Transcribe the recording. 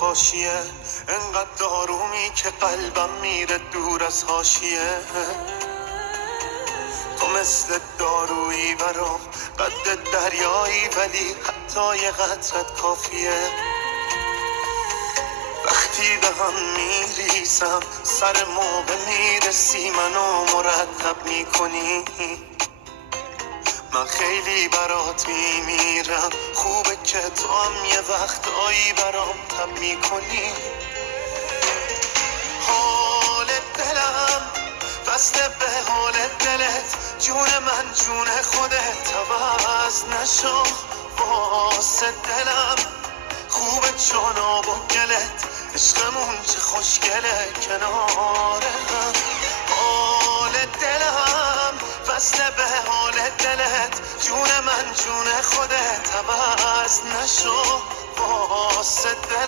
نقاشیه، انقدر دارومی که قلبم میره دور از حاشیه. تو مثل دارویی برام، قد دریایی ولی حتی یه قطرت کافیه. وقتی به هم میریزم سر موقع میرسی منو مرتب میکنی. من خیلی برات میمیرم، خوبه که تو هم یه وقتایی برام تب میکنی. حال دلم بسته به حال دلت، جون من جون خودت عوض نشو واسه دلم. خوبه چون آب و گلت، عشقمون چه خوشگله کنار هم. حال دلم بسته به حال دلت، جون من جون خودت عوض نشو واسه دلم.